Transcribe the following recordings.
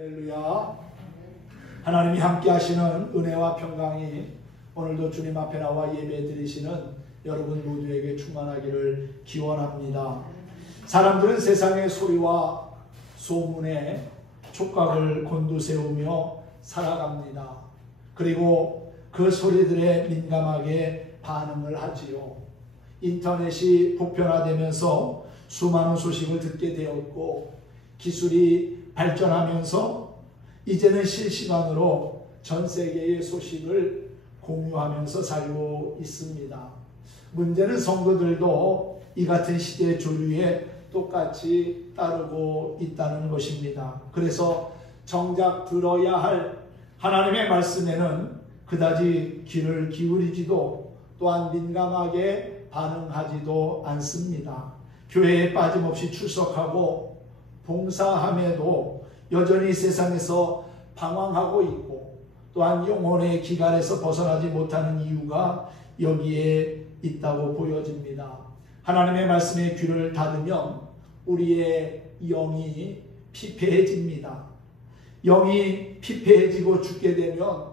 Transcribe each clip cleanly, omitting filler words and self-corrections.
할렐루야. 하나님이 함께 하시는 은혜와 평강이 오늘도 주님 앞에 나와 예배 드리시는 여러분 모두에게 충만하기를 기원합니다. 사람들은 세상의 소리와 소문에 촉각을 곤두세우며 살아갑니다. 그리고 그 소리들에 민감하게 반응을 하지요. 인터넷이 보편화되면서 수많은 소식을 듣게 되었고, 기술이 발전하면서 이제는 실시간으로 전 세계의 소식을 공유하면서 살고 있습니다. 문제는 성도들도 이 같은 시대의 조류에 똑같이 따르고 있다는 것입니다. 그래서 정작 들어야 할 하나님의 말씀에는 그다지 귀를 기울이지도 또한 민감하게 반응하지도 않습니다. 교회에 빠짐없이 출석하고 봉사함에도 여전히 세상에서 방황하고 있고, 또한 영혼의 기갈에서 벗어나지 못하는 이유가 여기에 있다고 보여집니다. 하나님의 말씀에 귀를 닫으면 우리의 영이 피폐해집니다. 영이 피폐해지고 죽게 되면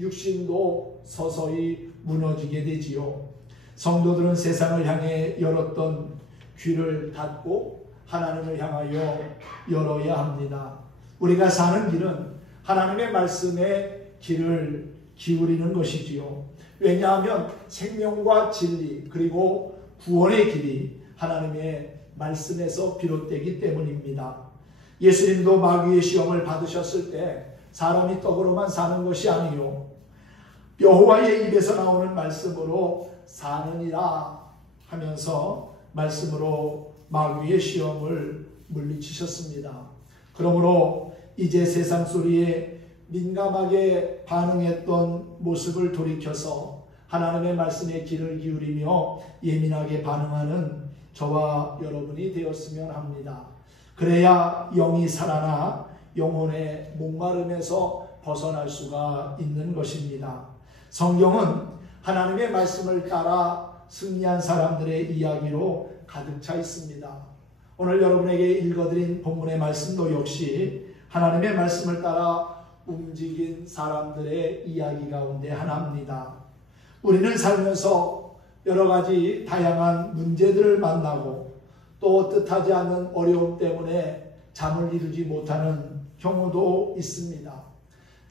육신도 서서히 무너지게 되지요. 성도들은 세상을 향해 열었던 귀를 닫고 하나님을 향하여 열어야 합니다. 우리가 사는 길은 하나님의 말씀에 귀를 기울이는 것이지요. 왜냐하면 생명과 진리 그리고 구원의 길이 하나님의 말씀에서 비롯되기 때문입니다. 예수님도 마귀의 시험을 받으셨을 때 사람이 떡으로만 사는 것이 아니요 여호와의 입에서 나오는 말씀으로 사느니라 하면서 말씀으로 마귀의 시험을 물리치셨습니다. 그러므로 이제 세상 소리에 민감하게 반응했던 모습을 돌이켜서 하나님의 말씀에 귀를 기울이며 예민하게 반응하는 저와 여러분이 되었으면 합니다. 그래야 영이 살아나 영혼의 목마름에서 벗어날 수가 있는 것입니다. 성경은 하나님의 말씀을 따라 승리한 사람들의 이야기로 가득 차 있습니다. 오늘 여러분에게 읽어드린 본문의 말씀도 역시 하나님의 말씀을 따라 움직인 사람들의 이야기 가운데 하나입니다. 우리는 살면서 여러 가지 다양한 문제들을 만나고 또 뜻하지 않는 어려움 때문에 잠을 이루지 못하는 경우도 있습니다.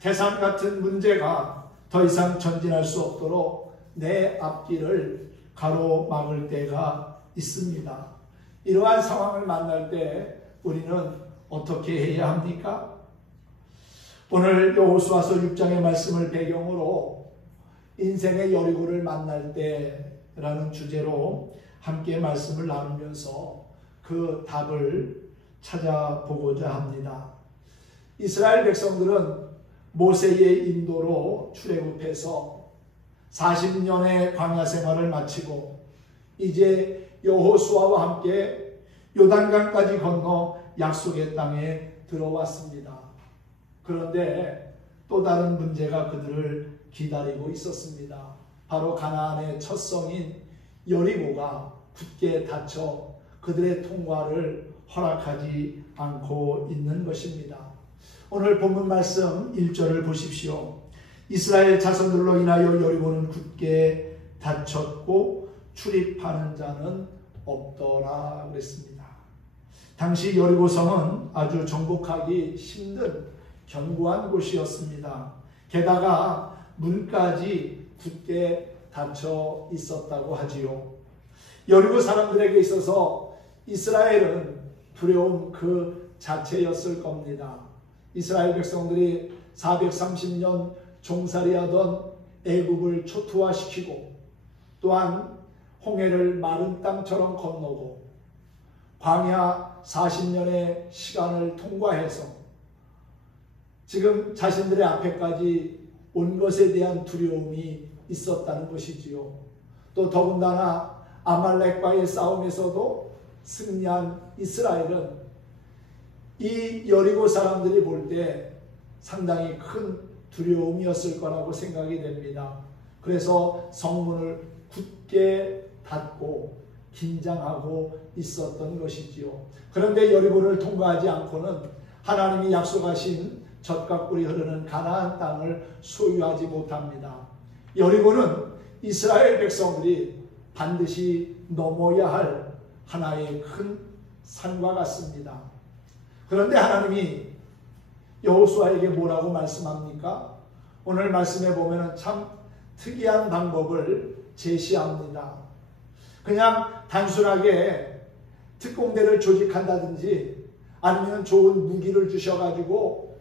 태산 같은 문제가 더 이상 전진할 수 없도록 내 앞길을 가로막을 때가 있습니다. 이러한 상황을 만날 때 우리는 어떻게 해야 합니까? 오늘 여호수아서 6장의 말씀을 배경으로 인생의 여리고를 만날 때라는 주제로 함께 말씀을 나누면서 그 답을 찾아보고자 합니다. 이스라엘 백성들은 모세의 인도로 출애굽해서 40년의 광야 생활을 마치고 이제 여호수아와 함께 요단강까지 건너 약속의 땅에 들어왔습니다. 그런데 또 다른 문제가 그들을 기다리고 있었습니다. 바로 가나안의 첫 성인 여리고가 굳게 닫혀 그들의 통과를 허락하지 않고 있는 것입니다. 오늘 본문 말씀 1절을 보십시오. 이스라엘 자손들로 인하여 여리고는 굳게 닫혔고 출입하는 자는 없더라 그랬습니다. 당시 여리고성은 아주 정복하기 힘든 견고한 곳이었습니다. 게다가 문까지 굳게 닫혀 있었다고 하지요. 여리고 사람들에게 있어서 이스라엘은 두려움 그 자체였을 겁니다. 이스라엘 백성들이 430년 종살이하던 애굽을 초토화시키고 또한 홍해를 마른 땅처럼 건너고 광야 40년의 시간을 통과해서 지금 자신들의 앞에까지 온 것에 대한 두려움이 있었다는 것이지요. 또 더군다나 아말렉과의 싸움에서도 승리한 이스라엘은 이 여리고 사람들이 볼 때 상당히 큰 두려움이었을 거라고 생각이 됩니다. 그래서 성문을 굳게 닫고 긴장하고 있었던 것이지요. 그런데 여리고를 통과하지 않고는 하나님이 약속하신 젖과 꿀이 흐르는 가나안 땅을 소유하지 못합니다. 여리고는 이스라엘 백성들이 반드시 넘어야 할 하나의 큰 산과 같습니다. 그런데 하나님이 여호수아에게 뭐라고 말씀합니까? 오늘 말씀에 보면 참 특이한 방법을 제시합니다. 그냥 단순하게 특공대를 조직한다든지 아니면 좋은 무기를 주셔가지고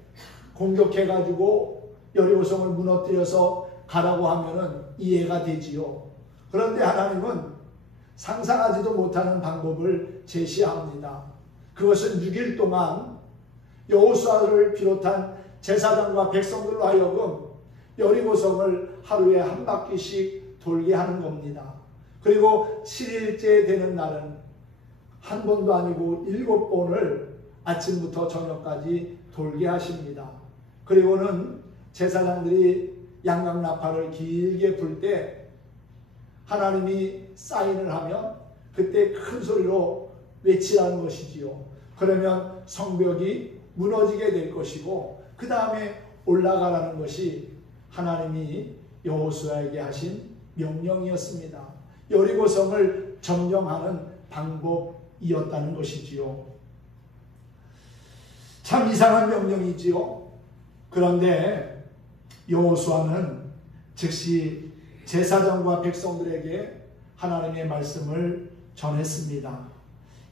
공격해가지고 여리고성을 무너뜨려서 가라고 하면은 이해가 되지요. 그런데 하나님은 상상하지도 못하는 방법을 제시합니다. 그것은 6일 동안 여호수아를 비롯한 제사장과 백성들로 하여금 여리고성을 하루에 한 바퀴씩 돌게 하는 겁니다. 그리고 7일째 되는 날은 한 번도 아니고 7번을 아침부터 저녁까지 돌게 하십니다. 그리고는 제사장들이 양강나팔을 길게 불 때 하나님이 사인을 하면 그때 큰 소리로 외치라는 것이지요. 그러면 성벽이 무너지게 될 것이고 그 다음에 올라가라는 것이 하나님이 여호수아에게 하신 명령이었습니다. 여리고성을 점령하는 방법이었다는 것이지요. 참 이상한 명령이지요. 그런데 여호수아는 즉시 제사장과 백성들에게 하나님의 말씀을 전했습니다.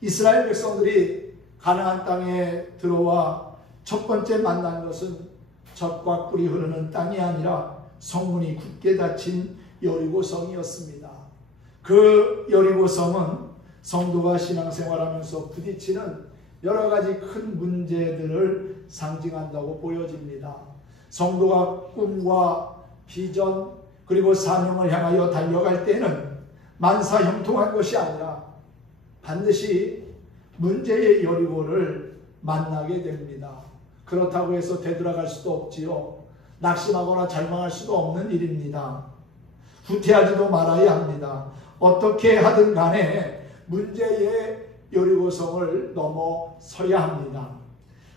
이스라엘 백성들이 가나안 땅에 들어와 첫 번째 만난 것은 젖과 꿀이 흐르는 땅이 아니라 성문이 굳게 닫힌 여리고성이었습니다. 그 여리고성은 성도가 신앙생활하면서 부딪히는 여러 가지 큰 문제들을 상징한다고 보여집니다. 성도가 꿈과 비전 그리고 사명을 향하여 달려갈 때는 만사형통한 것이 아니라 반드시 문제의 여리고를 만나게 됩니다. 그렇다고 해서 되돌아갈 수도 없지요. 낙심하거나 절망할 수도 없는 일입니다. 후퇴하지도 말아야 합니다. 어떻게 하든 간에 문제의 여리고성을 넘어서야 합니다.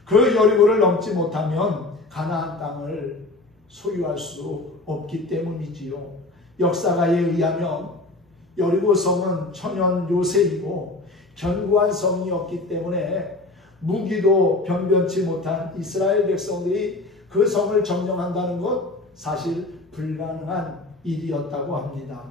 그 여리고를 넘지 못하면 가나안 땅을 소유할 수 없기 때문이지요. 역사가에 의하면 여리고성은 천연 요새이고 견고한 성이었기 때문에 무기도 변변치 못한 이스라엘 백성들이 그 성을 점령한다는 것 사실 불가능한 일이었다고 합니다.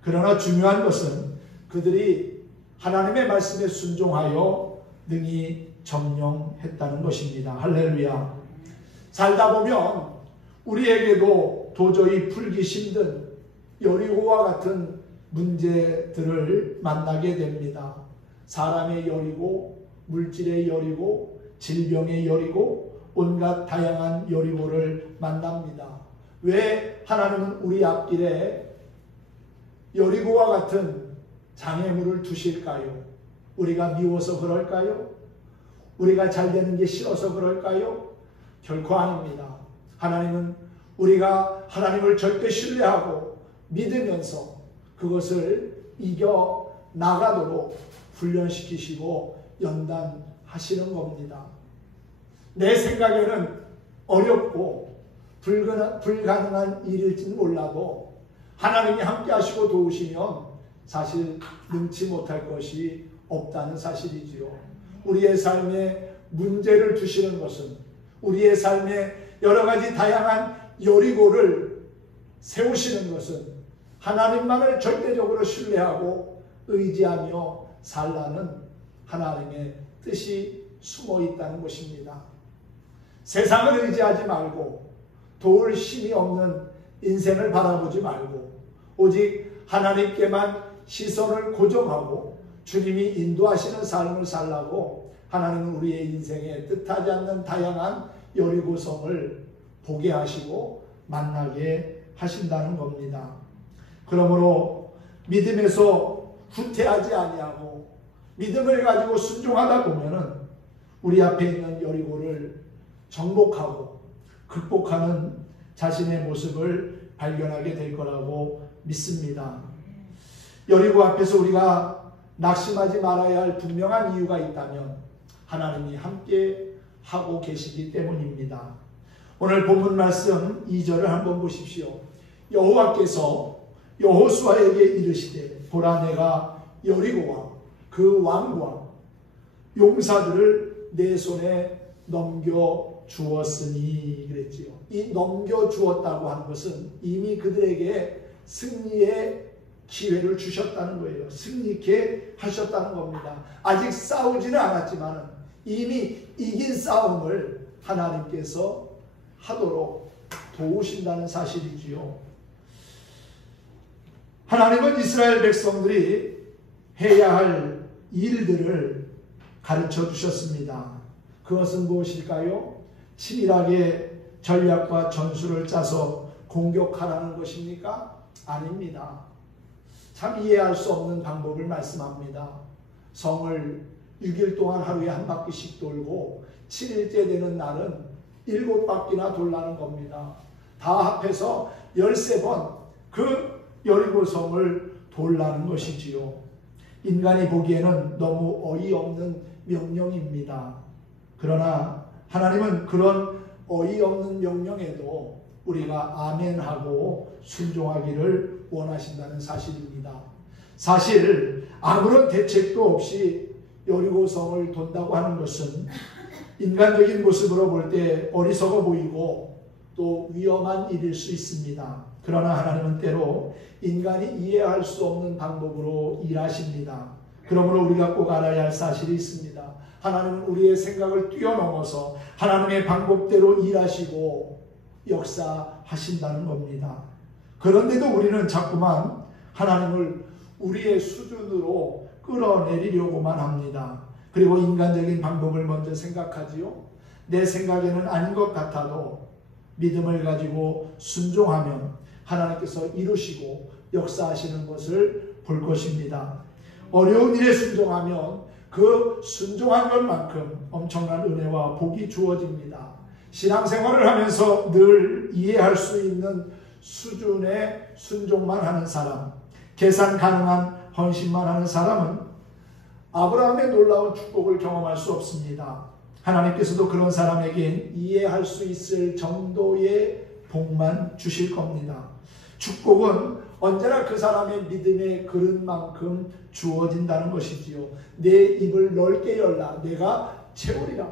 그러나 중요한 것은 그들이 하나님의 말씀에 순종하여 능히 점령했다는 것입니다. 할렐루야. 살다 보면 우리에게도 도저히 풀기 힘든 여리고와 같은 문제들을 만나게 됩니다. 사람의 여리고, 물질의 여리고, 질병의 여리고, 온갖 다양한 여리고를 만납니다. 왜 하나님은 우리 앞길에 여리고와 같은 장애물을 두실까요? 우리가 미워서 그럴까요? 우리가 잘 되는 게 싫어서 그럴까요? 결코 아닙니다. 하나님은 우리가 하나님을 절대 신뢰하고 믿으면서 그것을 이겨 나가도록 훈련시키시고 연단하시는 겁니다. 내 생각에는 어렵고 불가능한 일일지는 몰라도 하나님이 함께 하시고 도우시면 사실 능치 못할 것이 없다는 사실이지요. 우리의 삶에 문제를 두시는 것은 우리의 삶에 여러 가지 다양한 여리고를 세우시는 것은 하나님만을 절대적으로 신뢰하고 의지하며 살라는 하나님의 뜻이 숨어 있다는 것입니다. 세상을 의지하지 말고 도울 힘이 없는 인생을 바라보지 말고 오직 하나님께만 시선을 고정하고 주님이 인도하시는 삶을 살라고 하나님은 우리의 인생에 뜻하지 않는 다양한 여리고성을 보게 하시고 만나게 하신다는 겁니다. 그러므로 믿음에서 후퇴하지 아니하고 믿음을 가지고 순종하다 보면은 우리 앞에 있는 여리고를 정복하고 극복하는 자신의 모습을 발견하게 될 거라고 믿습니다. 여리고 앞에서 우리가 낙심하지 말아야 할 분명한 이유가 있다면 하나님이 함께 하고 계시기 때문입니다. 오늘 본문 말씀 2절을 한번 보십시오. 여호와께서 여호수아에게 이르시되 보라 내가 여리고와 그 왕과 용사들을 내 손에 넘겨 주었으니 그랬지요. 이 넘겨 주었다고 하는 것은 이미 그들에게 승리의 기회를 주셨다는 거예요. 승리케 하셨다는 겁니다. 아직 싸우지는 않았지만 이미 이긴 싸움을 하나님께서 하도록 도우신다는 사실이지요. 하나님은 이스라엘 백성들이 해야 할 일들을 가르쳐 주셨습니다. 그것은 무엇일까요? 치밀하게 전략과 전술을 짜서 공격하라는 것입니까? 아닙니다. 참 이해할 수 없는 방법을 말씀합니다. 성을 6일 동안 하루에 한 바퀴씩 돌고 7일째 되는 날은 7바퀴나 돌라는 겁니다. 다 합해서 13번 그 여리고성을 돌라는 것이지요. 인간이 보기에는 너무 어이없는 명령입니다. 그러나 하나님은 그런 어이없는 명령에도 우리가 아멘하고 순종하기를 원하신다는 사실입니다. 사실 아무런 대책도 없이 여리고성을 돈다고 하는 것은 인간적인 모습으로 볼 때 어리석어 보이고 또 위험한 일일 수 있습니다. 그러나 하나님은 때로 인간이 이해할 수 없는 방법으로 일하십니다. 그러므로 우리가 꼭 알아야 할 사실이 있습니다. 하나님은 우리의 생각을 뛰어넘어서 하나님의 방법대로 일하시고 역사하신다는 겁니다. 그런데도 우리는 자꾸만 하나님을 우리의 수준으로 끌어내리려고만 합니다. 그리고 인간적인 방법을 먼저 생각하지요. 내 생각에는 아닌 것 같아도 믿음을 가지고 순종하면 하나님께서 이루시고 역사하시는 것을 볼 것입니다. 어려운 일에 순종하면 그 순종한 것만큼 엄청난 은혜와 복이 주어집니다. 신앙생활을 하면서 늘 이해할 수 있는 수준의 순종만 하는 사람, 계산 가능한 헌신만 하는 사람은 아브라함의 놀라운 축복을 경험할 수 없습니다. 하나님께서도 그런 사람에겐 이해할 수 있을 정도의 복만 주실 겁니다. 축복은 언제나 그 사람의 믿음의 그릇만큼 주어진다는 것이지요. 내 입을 넓게 열라 내가 채우리라.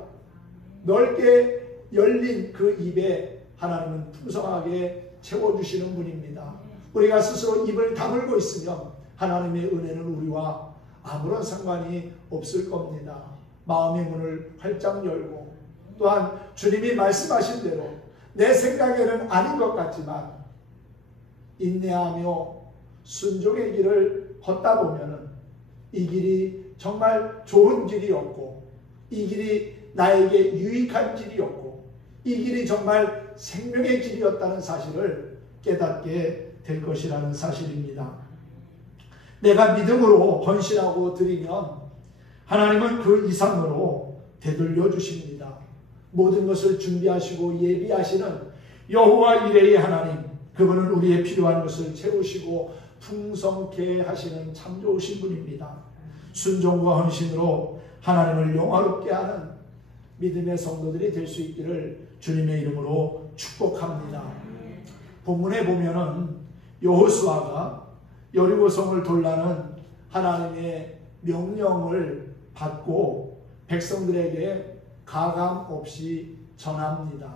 넓게 열린 그 입에 하나님은 풍성하게 채워주시는 분입니다. 우리가 스스로 입을 다물고 있으면 하나님의 은혜는 우리와 아무런 상관이 없을 겁니다. 마음의 문을 활짝 열고 또한 주님이 말씀하신 대로 내 생각에는 아닌 것 같지만 인내하며 순종의 길을 걷다 보면은 이 길이 정말 좋은 길이었고 이 길이 나에게 유익한 길이었고 이 길이 정말 생명의 길이었다는 사실을 깨닫게 될 것이라는 사실입니다. 내가 믿음으로 헌신하고 드리면 하나님은 그 이상으로 되돌려 주십니다. 모든 것을 준비하시고 예비하시는 여호와 이레의 하나님, 그분은 우리의 필요한 것을 채우시고 풍성케 하시는 참 좋으신 분입니다. 순종과 헌신으로 하나님을 영화롭게 하는 믿음의 성도들이 될 수 있기를 주님의 이름으로 축복합니다. 본문에 보면은 여호수아가 여리고성을 돌라는 하나님의 명령을 받고 백성들에게 가감 없이 전합니다.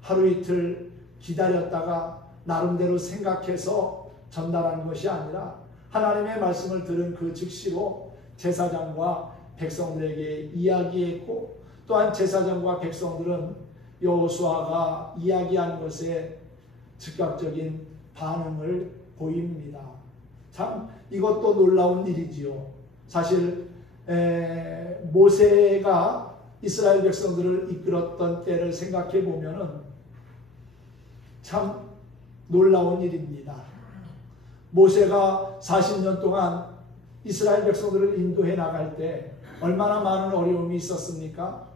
하루 이틀 기다렸다가 나름대로 생각해서 전달하는 것이 아니라 하나님의 말씀을 들은 그 즉시로 제사장과 백성들에게 이야기했고 또한 제사장과 백성들은 여호수아가 이야기한 것에 즉각적인 반응을 보입니다. 참 이것도 놀라운 일이지요. 사실 모세가 이스라엘 백성들을 이끌었던 때를 생각해 보면은 참 놀라운 일입니다. 모세가 40년 동안 이스라엘 백성들을 인도해 나갈 때 얼마나 많은 어려움이 있었습니까?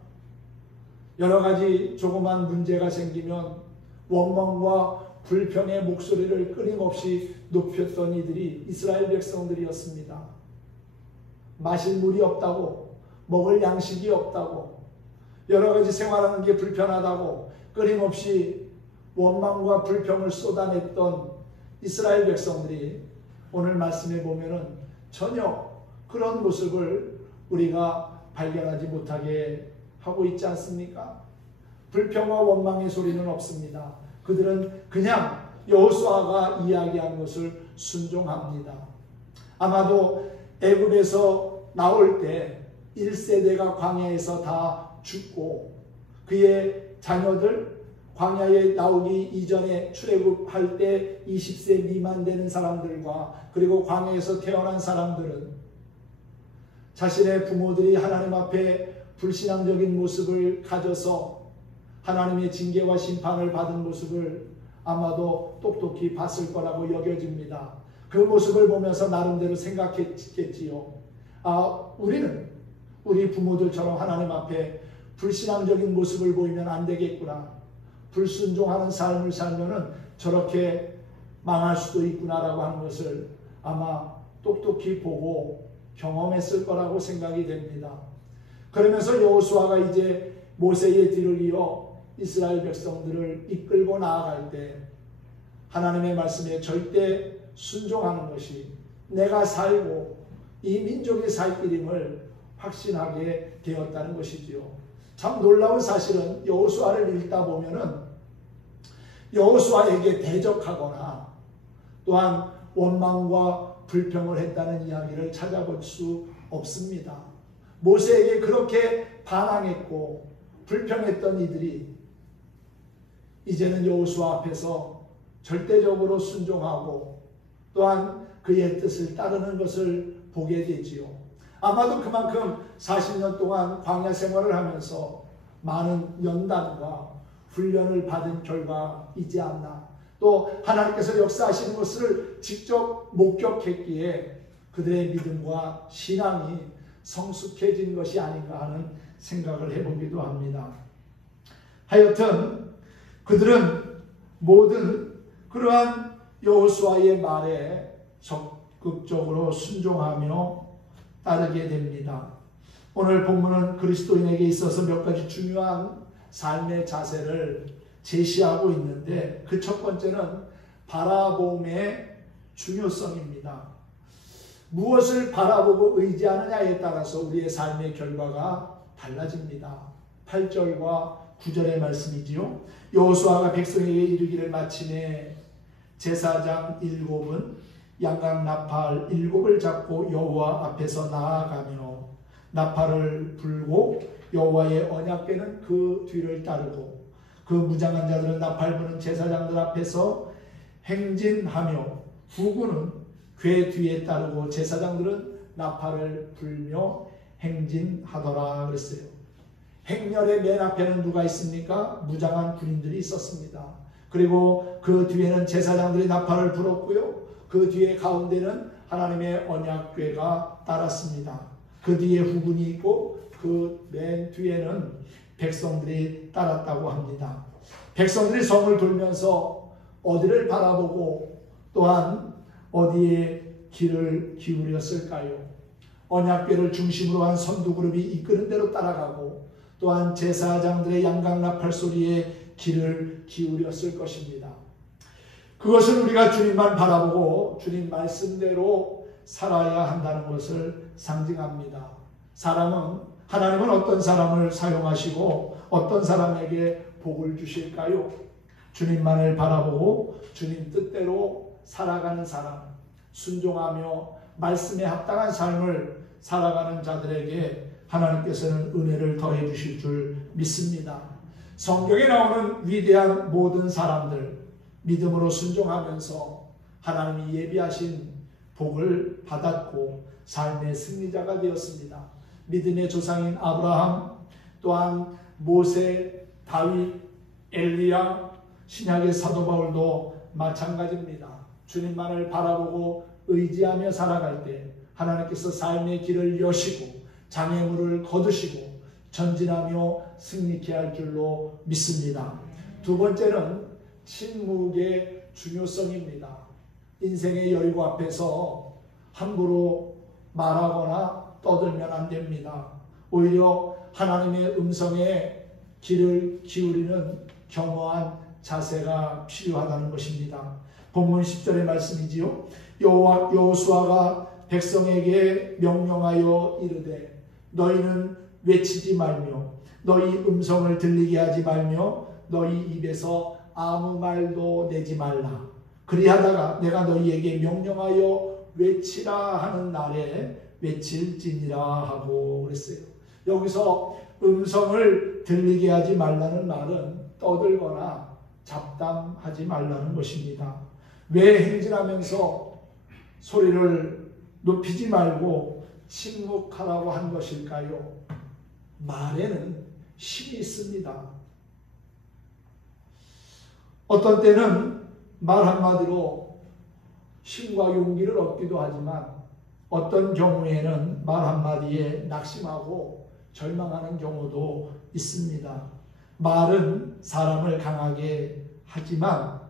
여러 가지 조그만 문제가 생기면 원망과 불평의 목소리를 끊임없이 높였던 이들이 이스라엘 백성들이었습니다. 마실 물이 없다고, 먹을 양식이 없다고, 여러 가지 생활하는 게 불편하다고 끊임없이 원망과 불평을 쏟아냈던 이스라엘 백성들이 오늘 말씀에 보면은 전혀 그런 모습을 우리가 발견하지 못하게 하고 있지 않습니까? 불평과 원망의 소리는 없습니다. 그들은 그냥 여호수아가 이야기한 것을 순종합니다. 아마도 애굽에서 나올 때 1세대가 광야에서 다 죽고 그의 자녀들 광야에 나오기 이전에 출애굽할 때 20세 미만 되는 사람들과 그리고 광야에서 태어난 사람들은 자신의 부모들이 하나님 앞에 불신앙적인 모습을 가져서 하나님의 징계와 심판을 받은 모습을 아마도 똑똑히 봤을 거라고 여겨집니다. 그 모습을 보면서 나름대로 생각했겠지요. 우리는 우리 부모들처럼 하나님 앞에 불신앙적인 모습을 보이면 안 되겠구나. 불순종하는 삶을 살면은 저렇게 망할 수도 있구나라고 하는 것을 아마 똑똑히 보고 경험했을 거라고 생각이 됩니다. 그러면서 여호수아가 이제 모세의 뒤를 이어 이스라엘 백성들을 이끌고 나아갈 때 하나님의 말씀에 절대 순종하는 것이 내가 살고 이 민족이 살 길임을 확신하게 되었다는 것이지요. 참 놀라운 사실은 여호수아를 읽다 보면은 여호수아에게 대적하거나 또한 원망과 불평을 했다는 이야기를 찾아볼 수 없습니다. 모세에게 그렇게 반항했고 불평했던 이들이 이제는 여호수아 앞에서 절대적으로 순종하고 또한 그의 뜻을 따르는 것을 보게 되지요. 아마도 그만큼 40년 동안 광야 생활을 하면서 많은 연단과 훈련을 받은 결과이지 않나. 또 하나님께서 역사하시는 것을 직접 목격했기에 그들의 믿음과 신앙이 성숙해진 것이 아닌가 하는 생각을 해보기도 합니다. 하여튼 그들은 모든 그러한 여호수아의 말에 적극적으로 순종하며 따르게 됩니다. 오늘 본문은 그리스도인에게 있어서 몇 가지 중요한 삶의 자세를 제시하고 있는데 그 첫 번째는 바라봄의 중요성입니다. 무엇을 바라보고 의지하느냐에 따라서 우리의 삶의 결과가 달라집니다. 8절과 9절의 말씀이지요. 여호수아가 백성에게 이르기를 마침에 제사장 7은 양각 나팔 7을 잡고 여호와 앞에서 나아가며 나팔을 불고 여호와의 언약궤는 그 뒤를 따르고 그 무장한 자들은 나팔 부는 제사장들 앞에서 행진하며 후군은 궤 뒤에 따르고 제사장들은 나팔을 불며 행진하더라 그랬어요. 행렬의 맨 앞에는 누가 있습니까? 무장한 군인들이 있었습니다. 그리고 그 뒤에는 제사장들이 나팔을 불었고요. 그 뒤에 가운데는 하나님의 언약궤가 따랐습니다. 그 뒤에 후군이 있고 그 맨 뒤에는 백성들이 따랐다고 합니다. 백성들이 성을 돌면서 어디를 바라보고 또한 어디에 귀를 기울였을까요? 언약궤를 중심으로 한 선두그룹이 이끄는 대로 따라가고 또한 제사장들의 양각 나팔 소리에 귀를 기울였을 것입니다. 그것은 우리가 주님만 바라보고 주님 말씀대로 살아야 한다는 것을 상징합니다. 하나님은 어떤 사람을 사용하시고 어떤 사람에게 복을 주실까요? 주님만을 바라보고 주님 뜻대로 살아가는 사람, 순종하며 말씀에 합당한 삶을 살아가는 자들에게 하나님께서는 은혜를 더해 주실 줄 믿습니다. 성경에 나오는 위대한 모든 사람들, 믿음으로 순종하면서 하나님이 예비하신 복을 받았고 삶의 승리자가 되었습니다. 믿음의 조상인 아브라함, 또한 모세, 다윗, 엘리야, 신약의 사도 바울도 마찬가지입니다. 주님만을 바라보고 의지하며 살아갈 때 하나님께서 삶의 길을 여시고 장애물을 거두시고 전진하며 승리케 할 줄로 믿습니다. 두 번째는 침묵의 중요성입니다. 인생의 여리고 앞에서 함부로 말하거나 떠들면 안 됩니다. 오히려 하나님의 음성에 귀를 기울이는 겸허한 자세가 필요하다는 것입니다. 본문 10절의 말씀이지요. 여호수아가 백성에게 명령하여 이르되 너희는 외치지 말며 너희 음성을 들리게 하지 말며 너희 입에서 아무 말도 내지 말라. 그리하다가 내가 너희에게 명령하여 외치라 하는 날에 외칠지니라 하고 그랬어요. 여기서 음성을 들리게 하지 말라는 말은 떠들거나 잡담하지 말라는 것입니다. 왜 행진하면서 소리를 높이지 말고 침묵하라고 한 것일까요? 말에는 힘이 있습니다. 어떤 때는 말 한마디로 힘과 용기를 얻기도 하지만 어떤 경우에는 말 한마디에 낙심하고 절망하는 경우도 있습니다. 말은 사람을 강하게 하지만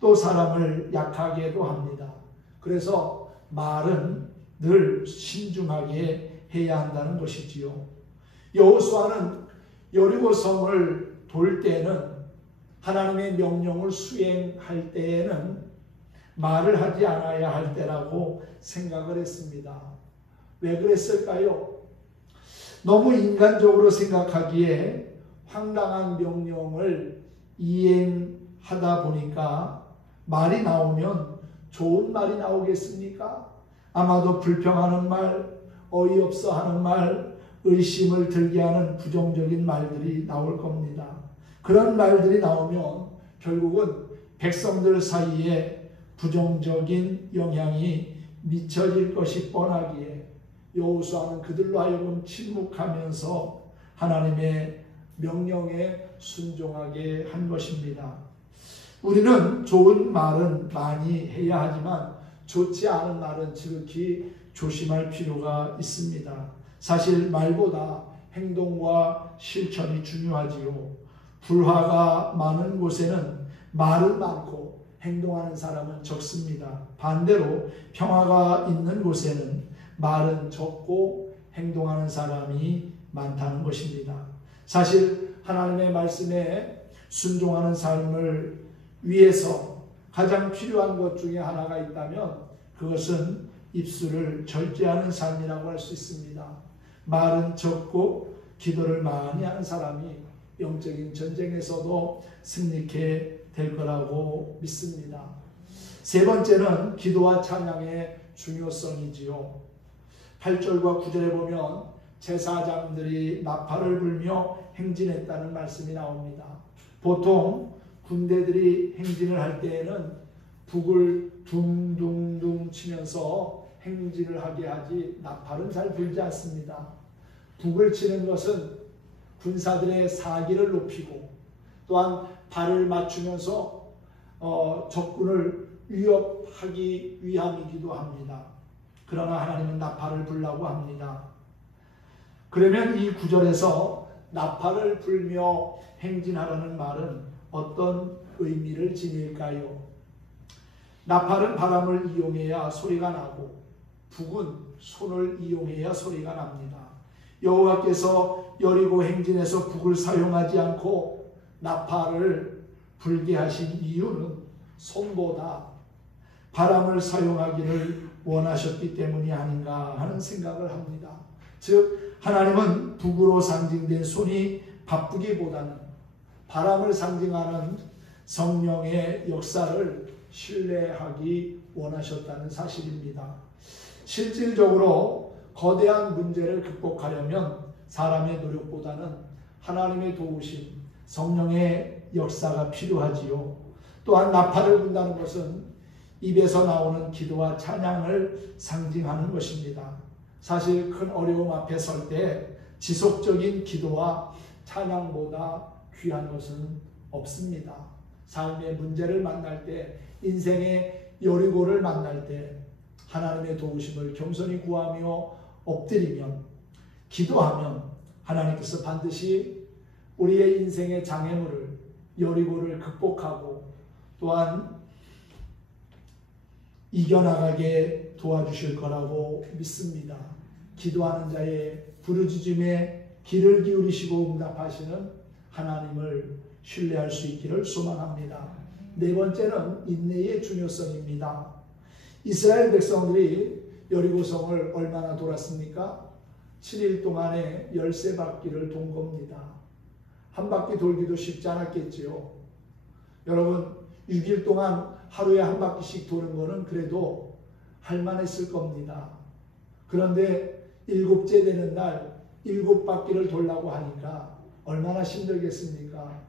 또 사람을 약하게도 합니다. 그래서 말은 늘 신중하게 해야 한다는 것이지요. 여호수아는 여리고성을 돌 때는 하나님의 명령을 수행할 때에는 말을 하지 않아야 할 때라고 생각을 했습니다. 왜 그랬을까요? 너무 인간적으로 생각하기에 황당한 명령을 이행하다 보니까 말이 나오면 좋은 말이 나오겠습니까? 아마도 불평하는 말, 어이없어 하는 말, 의심을 들게 하는 부정적인 말들이 나올 겁니다. 그런 말들이 나오면 결국은 백성들 사이에 부정적인 영향이 미쳐질 것이 뻔하기에 여호수아는 그들로 하여금 침묵하면서 하나님의 명령에 순종하게 한 것입니다. 우리는 좋은 말은 많이 해야 하지만 좋지 않은 말은 지극히 조심할 필요가 있습니다. 사실 말보다 행동과 실천이 중요하지요. 불화가 많은 곳에는 말은 많고 행동하는 사람은 적습니다. 반대로 평화가 있는 곳에는 말은 적고 행동하는 사람이 많다는 것입니다. 사실 하나님의 말씀에 순종하는 삶을 위해서 가장 필요한 것 중에 하나가 있다면 그것은 입술을 절제하는 삶이라고 할 수 있습니다. 말은 적고 기도를 많이 하는 사람이 영적인 전쟁에서도 승리케 될 거라고 믿습니다. 세 번째는 기도와 찬양의 중요성이지요. 8절과 9절에 보면 제사장들이 나팔을 불며 행진했다는 말씀이 나옵니다. 보통 군대들이 행진을 할 때에는 북을 둥둥둥 치면서 행진을 하게 하지 나팔은 잘 불지 않습니다. 북을 치는 것은 군사들의 사기를 높이고 또한 발을 맞추면서 적군을 위협하기 위함이기도 합니다. 그러나 하나님은 나팔을 불라고 합니다. 그러면 이 구절에서 나팔을 불며 행진하라는 말은 어떤 의미를 지닐까요? 나팔은 바람을 이용해야 소리가 나고 북은 손을 이용해야 소리가 납니다. 여호와께서 여리고 행진에서 북을 사용하지 않고 나팔을 불게 하신 이유는 손보다 바람을 사용하기를 원하셨기 때문이 아닌가 하는 생각을 합니다. 즉 하나님은 북으로 상징된 손이 바쁘기보다는 바람을 상징하는 성령의 역사를 신뢰하기 원하셨다는 사실입니다. 실질적으로 거대한 문제를 극복하려면 사람의 노력보다는 하나님의 도우심, 성령의 역사가 필요하지요. 또한 나팔을 분다는 것은 입에서 나오는 기도와 찬양을 상징하는 것입니다. 사실 큰 어려움 앞에 설 때 지속적인 기도와 찬양보다 귀한 것은 없습니다. 삶의 문제를 만날 때, 인생의 여리고를 만날 때 하나님의 도우심을 겸손히 구하며 엎드리면, 기도하면 하나님께서 반드시 우리의 인생의 장애물을, 여리고를 극복하고 또한 이겨나가게 도와주실 거라고 믿습니다. 기도하는 자의 부르짖음에 귀를 기울이시고 응답하시는 하나님을 신뢰할 수 있기를 소망합니다. 네 번째는 인내의 중요성입니다. 이스라엘 백성들이 여리고성을 얼마나 돌았습니까? 7일 동안에 13바퀴를 돈 겁니다. 한 바퀴 돌기도 쉽지 않았겠지요. 여러분 6일 동안 하루에 한 바퀴씩 도는 거는 그래도 할만했을 겁니다. 그런데 7째 되는 날 7바퀴를 돌라고 하니까 얼마나 힘들겠습니까?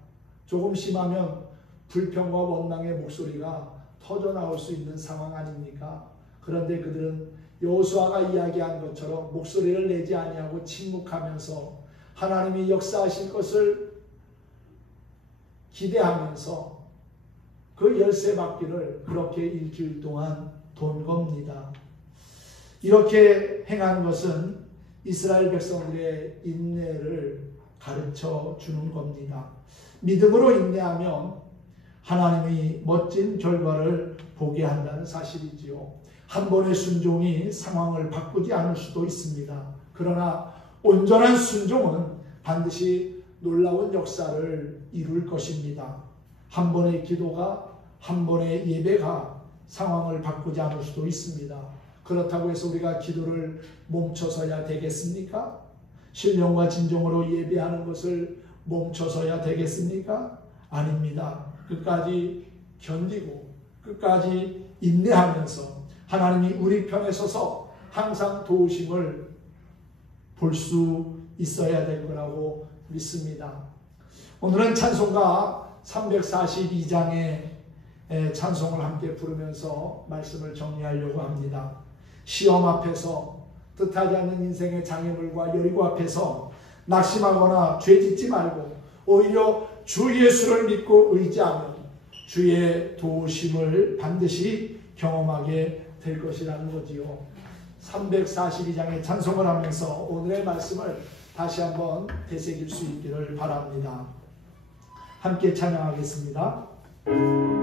조금 심하면 불평과 원망의 목소리가 터져 나올 수 있는 상황 아닙니까? 그런데 그들은 여호수아가 이야기한 것처럼 목소리를 내지 아니하고 침묵하면서 하나님이 역사하실 것을 기대하면서 그 13바퀴를 그렇게 일주일 동안 돈 겁니다. 이렇게 행한 것은 이스라엘 백성들의 인내를 가르쳐 주는 겁니다. 믿음으로 인내하면 하나님이 멋진 결과를 보게 한다는 사실이지요. 한 번의 순종이 상황을 바꾸지 않을 수도 있습니다. 그러나 온전한 순종은 반드시 놀라운 역사를 이룰 것입니다. 한 번의 기도가, 한 번의 예배가 상황을 바꾸지 않을 수도 있습니다. 그렇다고 해서 우리가 기도를 멈춰서야 되겠습니까? 신령과 진정으로 예배하는 것을 멈춰서야 되겠습니까? 아닙니다. 끝까지 견디고 끝까지 인내하면서 하나님이 우리 편에 서서 항상 도우심을 볼 수 있어야 될 거라고 믿습니다. 오늘은 찬송가 342장의 찬송을 함께 부르면서 말씀을 정리하려고 합니다. 시험 앞에서, 뜻하지 않는 인생의 장애물과 여리고 앞에서 낙심하거나 죄짓지 말고 오히려 주 예수를 믿고 의지하면 주의 도우심을 반드시 경험하게 될 것이라는 거지요. 342장의 찬송을 하면서 오늘의 말씀을 다시 한번 되새길 수 있기를 바랍니다. 함께 찬양하겠습니다. 오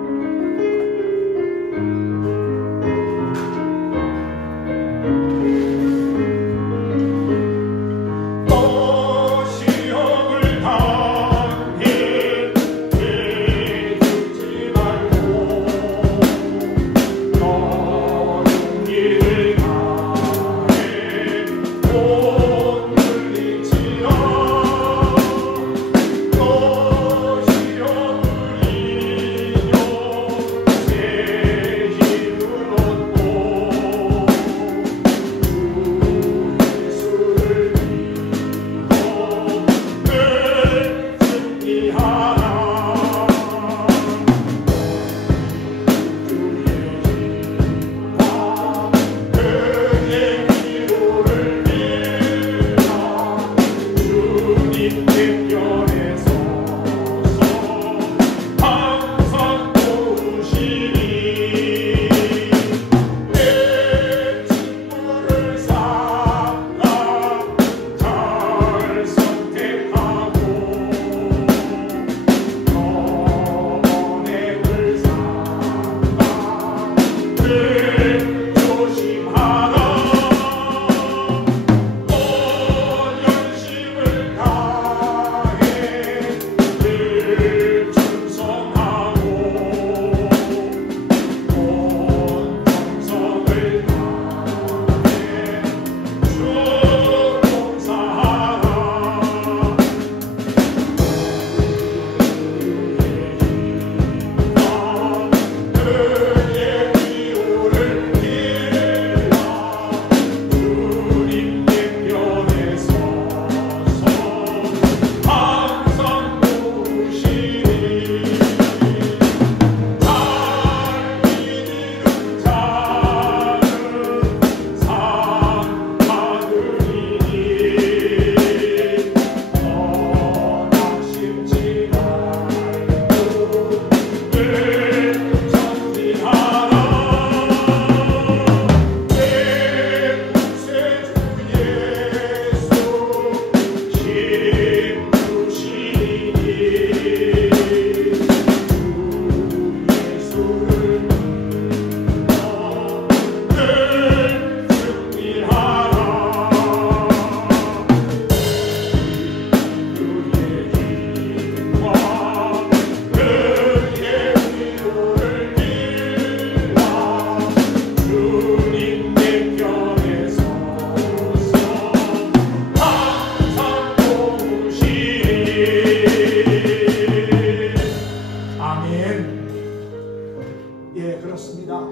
믿습니다.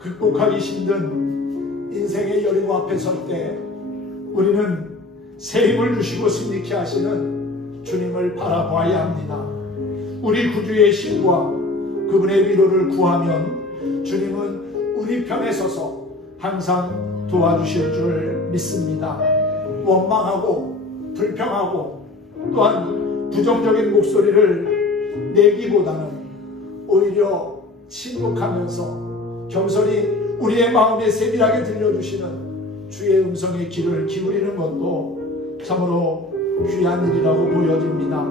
극복하기 힘든 인생의 여리고 앞에 설 때 우리는 새 힘을 주시고 승리케 하시는 주님을 바라봐야 합니다. 우리 구주의 힘과 그분의 위로를 구하면 주님은 우리 편에 서서 항상 도와주실 줄 믿습니다. 원망하고 불평하고 또한 부정적인 목소리를 내기보다는 오히려 침묵하면서 겸손히 우리의 마음에 세밀하게 들려주시는 주의 음성의 귀를 기울이는 것도 참으로 귀한 일이라고 보여집니다.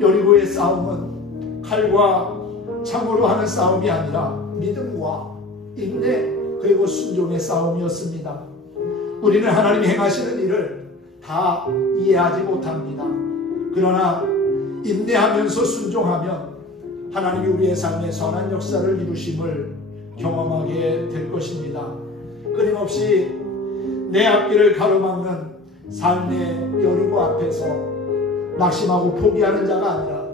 여리고의 싸움은 칼과 창으로 하는 싸움이 아니라 믿음과 인내 그리고 순종의 싸움이었습니다. 우리는 하나님이 행하시는 일을 다 이해하지 못합니다. 그러나 인내하면서 순종하면 하나님이 우리의 삶에 선한 역사를 이루심을 경험하게 될 것입니다. 끊임없이 내 앞길을 가로막는 삶의 여리고 앞에서 낙심하고 포기하는 자가 아니라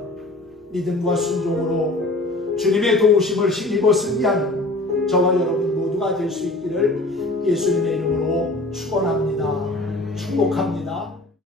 믿음과 순종으로 주님의 도우심을 힘입어 승리하는 저와 여러분 모두가 될 수 있기를 예수님의 이름으로 축원합니다. 축복합니다.